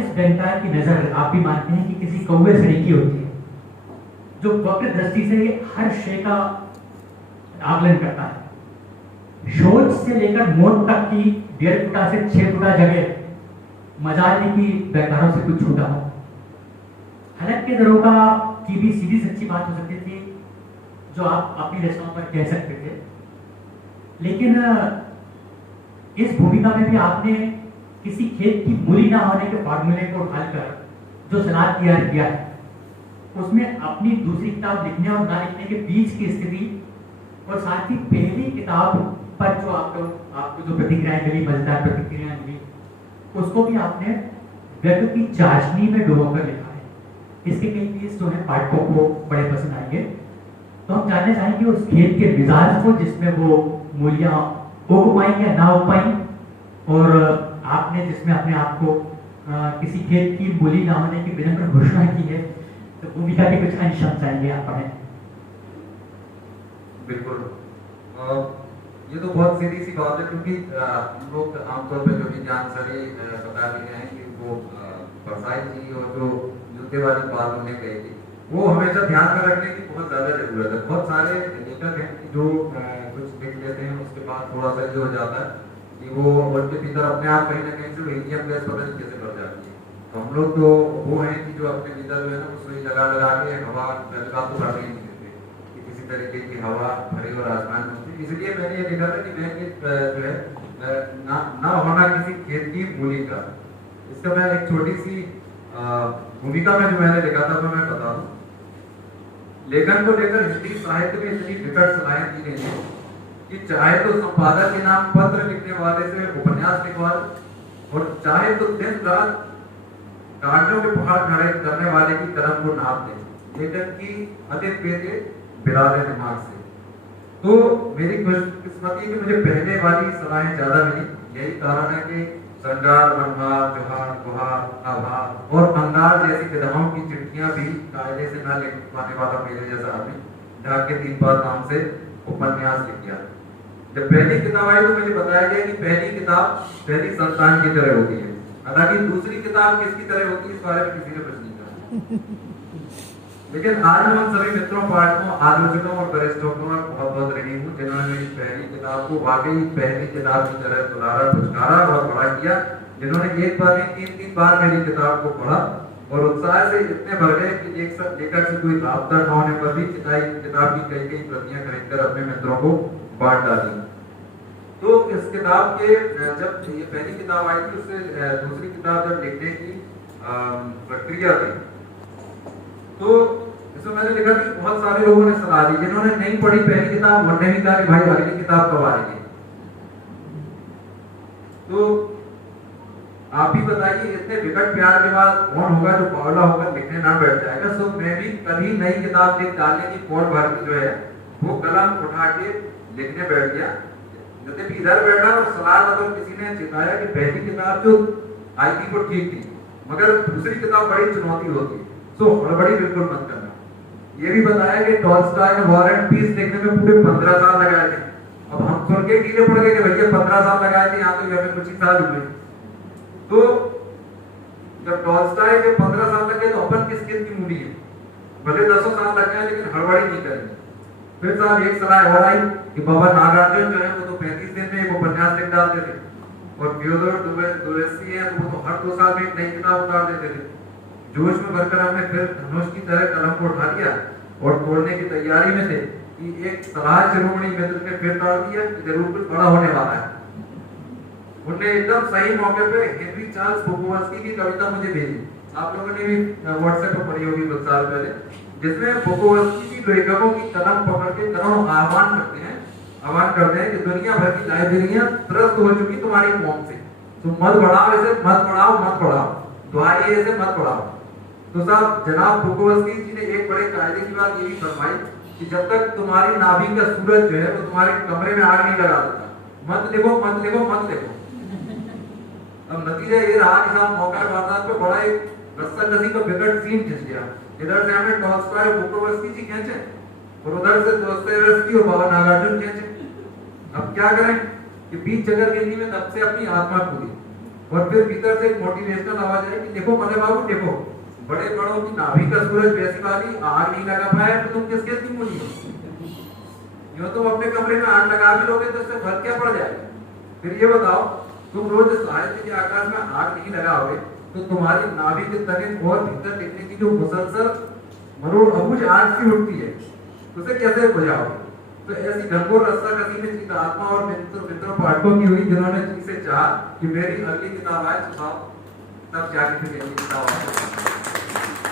Science delta की नजर आप भी मानते हैं कि किसी कौवे से टिकी होती है, जो वक्र दृष्टि से हर शय का आकलन करता है। शोध से लेकर मौत तक की 1.5 फुटा से 6 फुटा जगह मजाल नहीं कि व्यापारों से कुछ छूटा हो। हलक के दरोगा की भी सीधी सच्ची बात हो सकती थी, जो आप अपनी रचनाओं पर कह सकते थे, लेकिन इस भूमिका में भी आपने किसी खेत की मूली ना होने के फॉर्मूले को ढालकर जो सलाद तैयार किया है, उसमें अपनी दूसरी किताब लिखने और ना लिखने के बीच की स्थिति और साथ ही पहली किताब पर जो आपको जो प्रतिक्रियाएं मिली, मजेदार प्रतिक्रियाएं मिली, उसको भी आपने व्यक्ति की चाशनी में डुबोकर लिखा है। इसके कई पीस जो है पाठकों को बड़े पसंद आएंगे। तो हम जानना चाहेंगे उस खेत के मिजाज को जिसमें वो मूलियां उग पाई या ना उग पाई, और आपने जिसमें अपने आप को किसी खेत की मूली ना होने की विनम्र घोषणा की है। तो भूमिका के कुछ अंश हम चाहेंगे आप पढ़ें। बिल्कुल, ये तो बहुत सीधी सी बात है, क्योंकि हम लोग आमतौर पर जो भी जानकारी बता रहे हैं कि वो परसाई जी और जो जूते वाली बात उन्हें कही थी, वो हमेशा ध्यान में रखने की बहुत ज्यादा जरूरत है। बहुत सारे लेखक हैं जो कुछ लिख लेते हैं, उसके बाद थोड़ा सा ये हो जाता है कि वो उनके भीतर अपने आप कहीं ना कहीं से वो हीलियम गैस पता नहीं कैसे बढ़ जाती है। तो हम लोग तो वो हैं कि जो अपने भीतर जो है ना वो सुई लगा लगा के हवा लगा तो बढ़ नहीं देते कि किसी तरीके की हवा भरी और आसमान में होती। इसलिए मैंने ये लिखा था कि मैं जो है ना होना किसी खेत की मूली का। इसका मैं एक छोटी सी भूमिका में जो मैंने लिखा था तो मैं बता दूं। लेखन को लेकर हिंदी साहित्य में इतनी विकट सलाहें दी गई हैं कि चाहे तो संपादक के नाम पत्र लिखने वाले से उपन्यास लिखवा, और चाहे तो दिन रात कांटों के पहाड़ खड़े करने वाले की कलम को नाप दे, लेखन की अधिक पेटे बिला दे दिमाग से। तो मेरी खुशकिस्मती कि मुझे पहले वाली सलाहें ज्यादा मिली। यही कारण है कि संगार, बनवार, जोहार, गुहार, आभार और अंगार जैसी विधाओं की चिट्ठियां भी कायदे से न लिख पाने वाला मेरे जैसा आदमी ढाक के 3 बार नाम से उपन्यास लिख दिया। जब पहली किताब आई तो मुझे बताया गया कि पहली किताब पहली संतान की तरह होती है, हालांकि दूसरी किताब किसकी तरह होती है इस बारे में किसी ने कुछ नहीं कहा। लेकिन आज मैं उन सभी मित्रों, पाठकों, आलोचकों और वरिष्ठों को बहुत बहुत ऋणी हूँ जिन्होंने मेरी पहली किताब को वाकई पहली किताब की तरह दुलारा, पुचकारा और बड़ा किया, जिन्होंने एक बार नहीं 3-3 बार मेरी किताब को पढ़ा और उत्साह से इतने भर गए कि एक लेखक से कोई राब्ता न होने पर भी किताब की कई प्रतियां खरीदकर अपने मित्रों को बांट डाली। तो इस किताब के जब ये पहली किताब आई थी, उससे दूसरी किताब जब लिखने की प्रक्रिया थी, तो इसमें मैंने लिखा कि बहुत सारे लोगों ने सलाह दी, जिन्होंने नहीं पढ़ी पहली किताब उन्होंने भी कहा कि भाई अगली किताब कब आएगी। तो आप ही बताइए, इतने विकट प्यार के बाद कौन होगा जो बावला होकर लिखने ना बैठ जाएगा। सो मैं भी कभी नई किताब लिख डालने की फोड़ भर की जो है वो कलम उठा के लिखने बैठ गया। यद्यपि इधर बैठा और सलाह अगर किसी ने चिताया कि पहली किताब जो आई थी वो ठीक थी, मगर दूसरी किताब बड़ी चुनौती होती है, तो हड़बड़ी बिल्कुल मत करना। ये भी बताया कि टॉल्स्टॉय ने वॉर एंड पीस लिखने में पूरे 15 साल लगाए थे। अब हम सुन के ढीले पड़ गए कि भैया 15 साल लगाए थे, यहाँ तो हमें कुछ ही साल हुए। तो जब टॉल्स्टॉय के 15 साल लगे तो अपन किस खेत की मूली है, भले 10 साल लग गए लेकिन हड़बड़ी नहीं करेंगे। फिर साहब एक सलाह और आई कि बाबा नागार्जुन जो है वो तो 35 दिन में एक उपन्यास लिख डालते थे, और फ्योदोर दोस्तोयेवस्की है तो वो तो हर 2 साल में एक नई किताब उतार देते थे। जोश में भरकर हमने फिर धनुष की तरह कलम को उठा लिया और तोड़ने की तैयारी में थे कि एक सलाह शिरोमणि मित्र ने फिर डाल दिया कि जरूर कुछ बड़ा होने वाला है। उन्होंने एकदम सही मौके पे हेनरी चार्ल्स बुकोवस्की की कविता मुझे भेजी। आप लोगों ने भी व्हाट्सएप पर पढ़ी होगी कुछ साल पहले, जिसमें बुकोवस्की की लेखकों की कलम पकड़ के करोड़ों आह्वान करते हैं कि दुनिया भर की लाइब्रेरियां त्रस्त हो चुकी तुम्हारी कौम से, तो मत बढ़ाओ इसे, मत बढ़ाओ, दुआई इसे मत बढ़ाओ। तो साहब जनाब बुकोवस्की जी ने एक बड़े कायदे की बात ये भी फरमाई कि जब तक तुम्हारी नाभि का सूरज जो है वो तुम्हारे कमरे में आग नहीं लगा देता, मत लिखो। अब नतीजा ये रहा कि साहब मौका वारदात पे बड़ा एक रस्साकशी का विकट सीन खिंच गया। इधर से हमें टॉल्स्टॉय बुकोवस्की जी खींचे और उधर से दोस्तोयेवस्की और बाबा नागार्जुन खींचे। अब क्या करें कि बीच जगह गिनती में तब से अपनी आत्मा खो दी। और फिर भीतर से एक मोटिवेशनल आवाज आई कि देखो मले बाबू देखो, बड़े बड़ों की नाभि का सूरज वैसी वाली आग नहीं लगा पाया तो तुम किसके इतनी मुनी हो? यो तुम अपने कमरे में आग लगा भी लोगे तो इससे फर्क क्या पड़ जाएगा? फिर ये बताओ, तुम रोज साहित्य के आकाश में आग नहीं लगाओगे तो तुम्हारी नाभि के तने और भीतर टिकने की जो मुसलसल मरोड़ अबूझ आग सी उठती है, उसे कैसे बुझाओगे? तो ऐसी घनघोर रस्सा कसी में चितात्मा और मित्रों पाठकों की हुई, जिन्होंने जी से चाहा कि मेरी अगली किताब आए, सुझाव तब जाके फिर मेरी किताब आए।